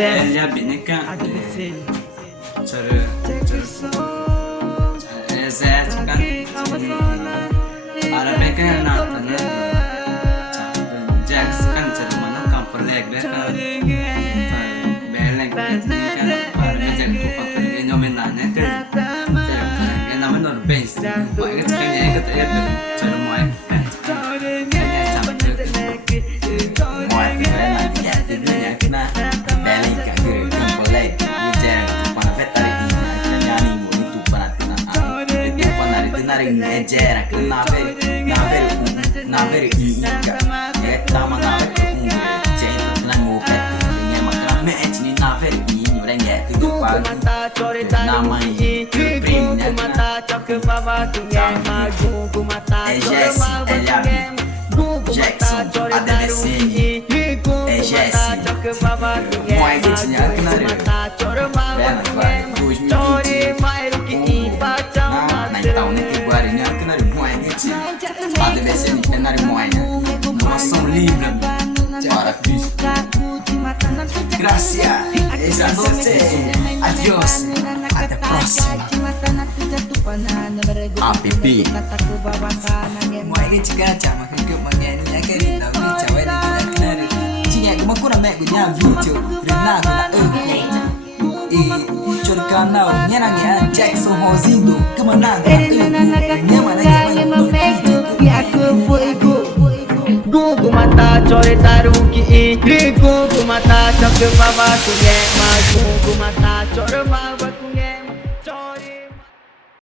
Elia binika Cara Rezat kan Arabika natana Jax kan cara mana kampur leg kan Beleng kan Arabika jaga tupak kan nyomenane kan namanya non base Baik kan yang kata ya cara muai Ngejera naveri iika etama naveri jento nangope nyema match ni naveri ini rengete do pago nama primo né Jesse Jackson ADBC Jesse Moai Vitinha Canary Bela vai 2020 Natal né que Guarinha Canary Moai Vitinha ADBC Canary Moai Noção livre para Cristo Gracias esa noche adiós até próxima APP Moai Vitinha chama que manhã querida Vitinha Canary tinha uma cura mega de vídeo Renato na e canal Nyanangnya Jackson Rozindo kemenangan Gugu mata chore taruki Gugu mata chakre baba tunye Gugu mata chore baba tunye